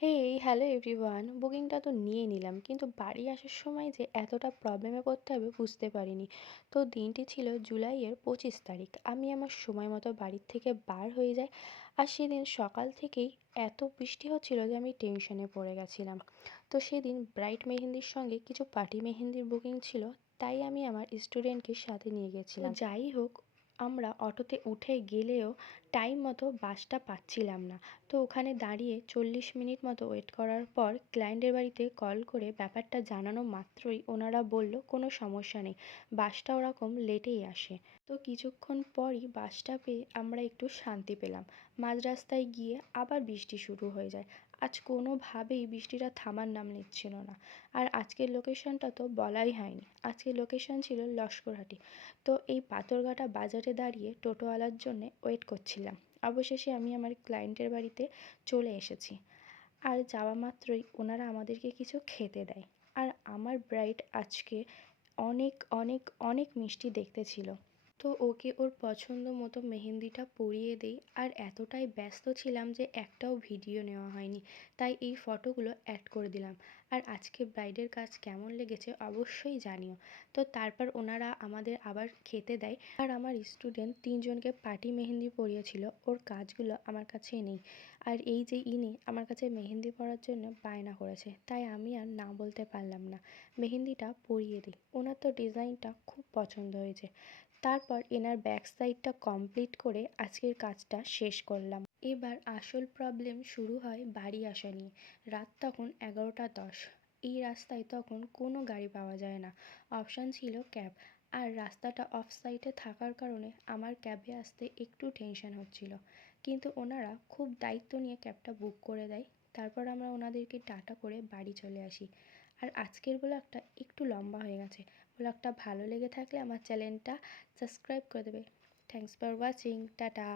Hello everyone. বুকিংটা তো নিয়ে নিলাম, কিন্তু বাড়ি আসার সময় যে এতটা প্রবলেমে পড়তে হবে বুঝতে পারিনি। তো দিনটি ছিল জুলাইয়ের 25 তারিখ। আমি আমার সময় মতো বাড়ির থেকে বার হয়ে যাই। আর সেদিন সকাল থেকেই এত বৃষ্টি হচ্ছিল যে আমি টেনশনে পড়ে গেছিলাম। তো সেদিন ব্রাইট মেহেন্দির সঙ্গে কিছু পার্টি মেহেন্দির বুকিং ছিল, তাই আমি আমার স্টুডেন্টকে সাথে নিয়ে গেছিলাম। যাই হোক, আমরা অটোতে উঠে গেলেও টাইম মতো বাসটা পাচ্ছিলাম না। তো ওখানে দাঁড়িয়ে 40 মিনিট মতো ওয়েট করার পর ক্লায়েন্টের বাড়িতে কল করে ব্যাপারটা জানানো মাত্রই ওনারা বলল কোনো সমস্যা নেই, বাসটা ওরকম লেটেই আসে। তো কিছুক্ষণ পরই বাসটা পেয়ে আমরা একটু শান্তি পেলাম। মাঝ রাস্তায় গিয়ে আবার বৃষ্টি শুরু হয়ে যায়। আজ কোনোভাবেই বৃষ্টিটা থামার নাম নিচ্ছিল না। আর আজকের লোকেশনটা তো বলাই হয়নি, আজকের লোকেশন ছিল লস্করহাটি। তো এই পাথরঘাটা বাজারে দাঁড়িয়ে টোটোওয়ালার জন্যে ওয়েট করছিলাম। অবশেষে আমি আমার ক্লায়েন্টের বাড়িতে চলে এসেছি। আর যাওয়া মাত্রই ওনারা আমাদেরকে কিছু খেতে দেয়। আর আমার ব্রাইড আজকে অনেক অনেক অনেক মিষ্টি দেখতে ছিল। তো ওকে ওর পছন্দ মতো মেহেন্দিটা পরিয়ে দেই। আর এতটাই ব্যস্ত ছিলাম যে একটাও ভিডিও নেওয়া হয়নি, তাই এই ফটোগুলো অ্যাড করে দিলাম। আর আজকে ব্রাইডের কাজ কেমন লেগেছে অবশ্যই জানিও। তো তারপর ওনারা আমাদের আবার খেতে দেয়। আর আমার স্টুডেন্ট 3জনকে পার্টি মেহেন্দি পরিয়েছিল, ওর কাজগুলো আমার কাছে নেই। আর এই যে ইনি আমার কাছে মেহেন্দি পরার জন্য বায়না করেছে, তাই আমি আর না বলতে পারলাম না, মেহেন্দিটা পরিয়ে দিই। ওনার তো ডিজাইনটা খুব পছন্দ হয়েছে। তারপর এনার ব্যাক সাইডটা কমপ্লিট করে আজকের কাজটা শেষ করলাম। এবার আসল প্রবলেম শুরু হয় বাড়ি আসা নিয়ে। রাত তখন 11টা 10। এই রাস্তায় তখন কোনো গাড়ি পাওয়া যায় না, অপশান ছিল ক্যাব। আর রাস্তাটা অফ সাইডে থাকার কারণে আমার ক্যাবে আসতে একটু টেনশন হচ্ছিল, কিন্তু ওনারা খুব দায়িত্ব নিয়ে ক্যাবটা বুক করে দেয়। তারপর আমরা ওনাদেরকে টাটা করে বাড়ি চলে আসি। আর আজকের ব্লগটা একটু লম্বা হয়ে গেছে। ব্লগটা ভালো লেগে থাকলে আমার চ্যানেলটা সাবস্ক্রাইব করে দেবে। Thanks for watching. টাটা।